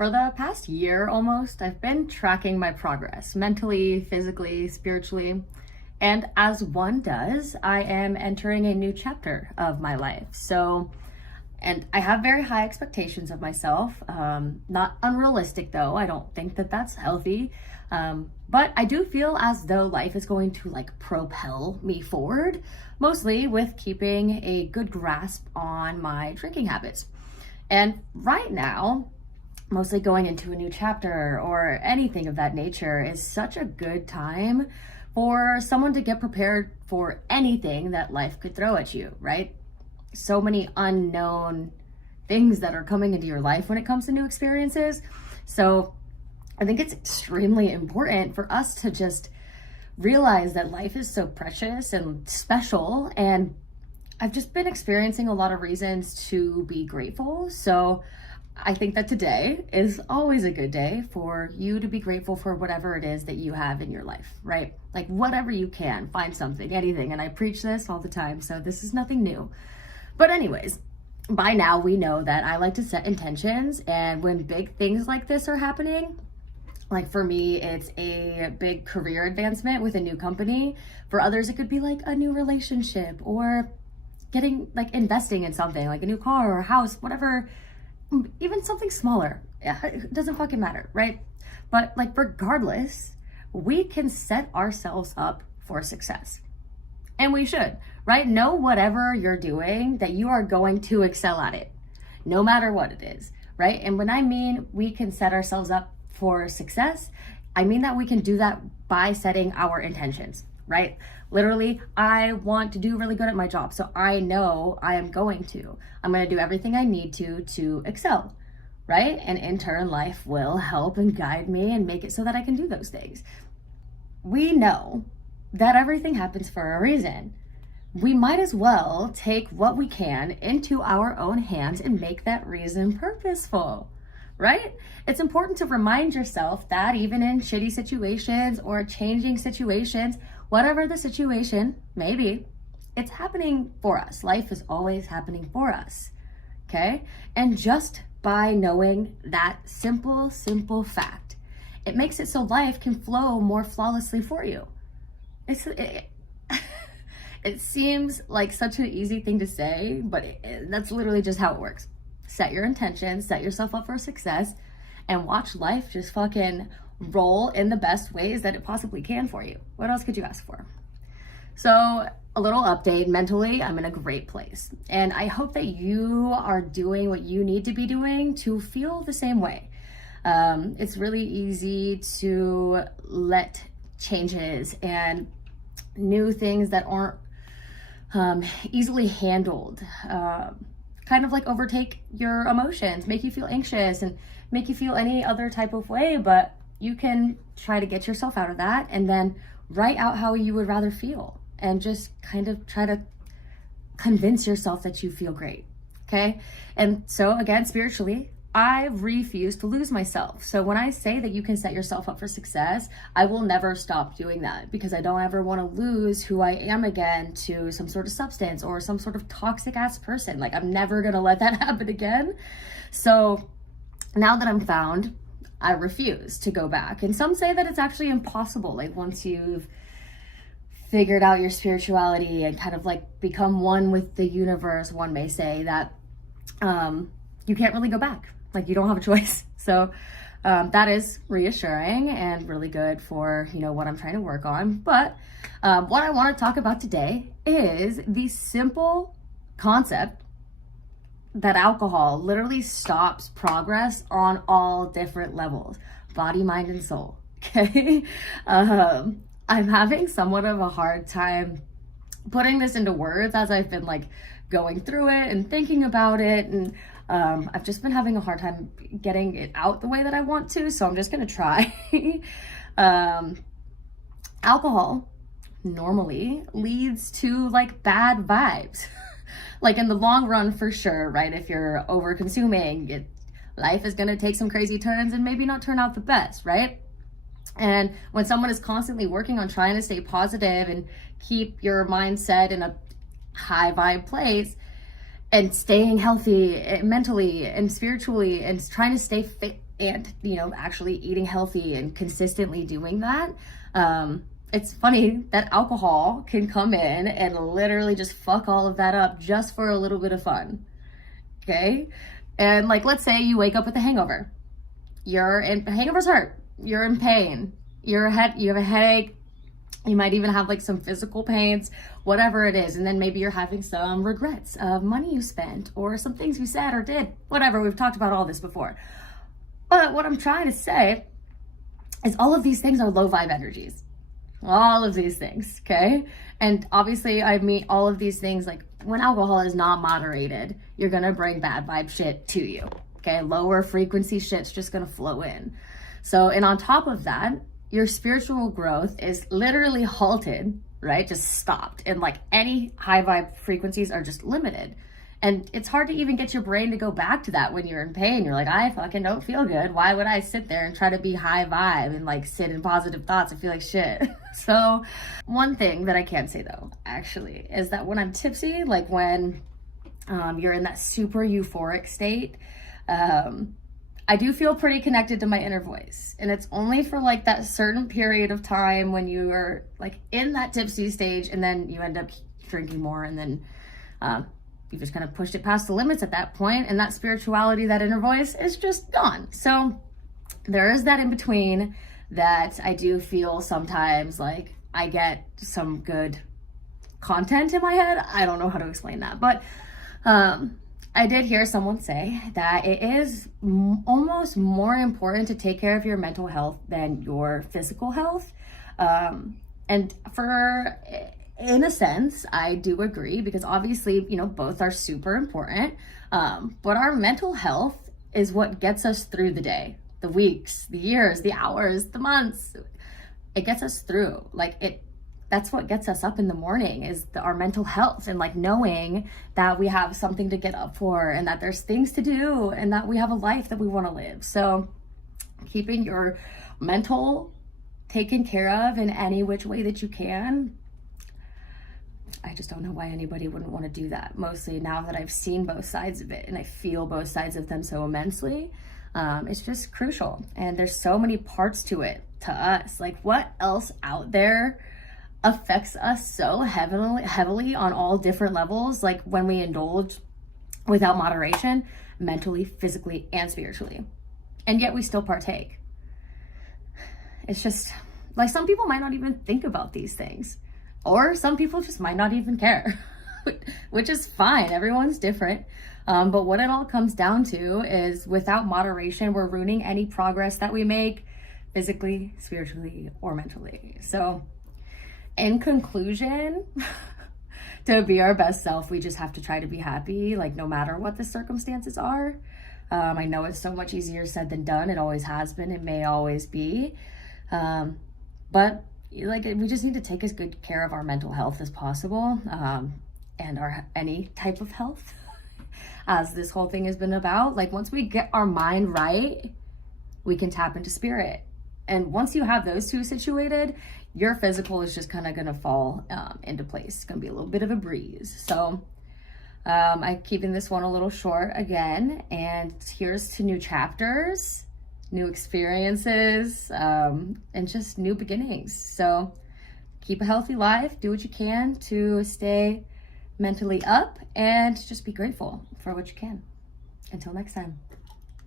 For the past year almost, I've been tracking my progress mentally, physically, spiritually. And as one does, I am entering a new chapter of my life. And I have very high expectations of myself. Not unrealistic though. I don't think that that's healthy. But I do feel as though life is going to like propel me forward, mostly with keeping a good grasp on my drinking habits. And right now, mostly going into a new chapter or anything of that nature is such a good time for someone to get prepared for anything that life could throw at you, right? So many unknown things that are coming into your life when it comes to new experiences. So I think it's extremely important for us to just realize that life is so precious and special. And I've just been experiencing a lot of reasons to be grateful. So I think that today is always a good day for you to be grateful for whatever it is that you have in your life, right? Like whatever you can, find something, anything. And I preach this all the time, so this is nothing new. But anyways, by now we know that I like to set intentions, and when big things like this are happening, like for me, it's a big career advancement with a new company. For others, it could be like a new relationship or getting like investing in something like a new car or a house, whatever. Even something smaller, it doesn't fucking matter, right? But like regardless, we can set ourselves up for success. And we should, right? Know whatever you're doing that you are going to excel at it, no matter what it is, right? And when I mean we can set ourselves up for success, I mean that we can do that by setting our intentions, right? Literally, I want to do really good at my job, so I know I am going to. I'm going to do everything I need to excel, right? And in turn, life will help and guide me and make it so that I can do those things. We know that everything happens for a reason. We might as well take what we can into our own hands and make that reason purposeful, right? It's important to remind yourself that even in shitty situations or changing situations, whatever the situation may be, it's happening for us. Life is always happening for us, okay? And just by knowing that simple fact, it makes it so life can flow more flawlessly for you. It seems like such an easy thing to say, but that's literally just how it works. Set your intentions, set yourself up for success, and watch life just fucking roll in the best ways that it possibly can for you. What else could you ask for? So a little update, mentally, I'm in a great place. And I hope that you are doing what you need to be doing to feel the same way. It's really easy to let changes and new things that aren't easily handled kind of like overtake your emotions, make you feel anxious and make you feel any other type of way. But you can try to get yourself out of that and then write out how you would rather feel and just kind of try to convince yourself that you feel great, okay? And so again, spiritually, I refuse to lose myself. So when I say that you can set yourself up for success, I will never stop doing that because I don't ever want to lose who I am again to some sort of substance or some sort of toxic ass person. Like I'm never gonna let that happen again. So now that I'm found, I refuse to go back. And some say that it's actually impossible. Like once you've figured out your spirituality and kind of like become one with the universe, one may say that you can't really go back. Like you don't have a choice. So that is reassuring and really good for, you know, what I'm trying to work on. But what I want to talk about today is the simple concept that alcohol literally stops progress on all different levels, body, mind, and soul, okay? I'm having somewhat of a hard time putting this into words as I've been like going through it and thinking about it, and I've just been having a hard time getting it out the way that I want to, so I'm just gonna try. Alcohol normally leads to like bad vibes. Like in the long run for sure, right? If you're over consuming, life is gonna take some crazy turns and maybe not turn out the best, right? And when someone is constantly working on trying to stay positive and keep your mindset in a high vibe place, and staying healthy mentally and spiritually and trying to stay fit and, you know, actually eating healthy and consistently doing that. It's funny that alcohol can come in and literally just fuck all of that up just for a little bit of fun. Okay? And like, let's say you wake up with a hangover. Hangovers hurt. You're in pain. You have a headache. You might even have like some physical pains, whatever it is. And then maybe you're having some regrets of money you spent or some things you said or did, whatever. We've talked about all this before. But what I'm trying to say is all of these things are low vibe energies. All of these things, okay? And obviously I mean all of these things, like when alcohol is not moderated, you're gonna bring bad vibe shit to you, okay? Lower frequency shit's just gonna flow in. So, and on top of that, your spiritual growth is literally halted, right? Just stopped. And like any high vibe frequencies are just limited. And it's hard to even get your brain to go back to that when you're in pain. You're like, I fucking don't feel good. Why would I sit there and try to be high vibe and like sit in positive thoughts and feel like shit? So one thing that I can say though, actually, is that when I'm tipsy, like when you're in that super euphoric state, I do feel pretty connected to my inner voice. And it's only for like that certain period of time when you are like in that tipsy stage and then you end up drinking more and then you just kind of pushed it past the limits at that point, and that spirituality, that inner voice is just gone. So there is that in between that I do feel sometimes like I get some good content in my head. I don't know how to explain that, but I did hear someone say that it is almost more important to take care of your mental health than your physical health. And in a sense, I do agree, because obviously, you know, both are super important. But our mental health is what gets us through the day, the weeks, the years, the hours, the months. It gets us through. That's what gets us up in the morning, is our mental health, and like knowing that we have something to get up for and that there's things to do and that we have a life that we want to live. So keeping your mental taken care of in any which way that you can, I just don't know why anybody wouldn't want to do that. Mostly now that I've seen both sides of it and I feel both sides of them so immensely, it's just crucial. And there's so many parts to it, to us. Like, what else out there affects us so heavily on all different levels? Like when we indulge without moderation, mentally, physically, and spiritually, and yet we still partake. It's just like, some people might not even think about these things, or some people just might not even care, which is fine. Everyone's different. But what it all comes down to is, without moderation, we're ruining any progress that we make physically, spiritually, or mentally. So in conclusion, to be our best self, we just have to try to be happy, like no matter what the circumstances are. I know it's so much easier said than done. It always has been. It may always be. But like, we just need to take as good care of our mental health as possible, and any type of health, as this whole thing has been about. Like, once we get our mind right, we can tap into spirit. And once you have those two situated, your physical is just kind of going to fall into place. It's going to be a little bit of a breeze. So I'm keeping this one a little short again, and here's to new chapters, new experiences, and just new beginnings. So keep a healthy life, do what you can to stay mentally up, and just be grateful for what you can. Until next time.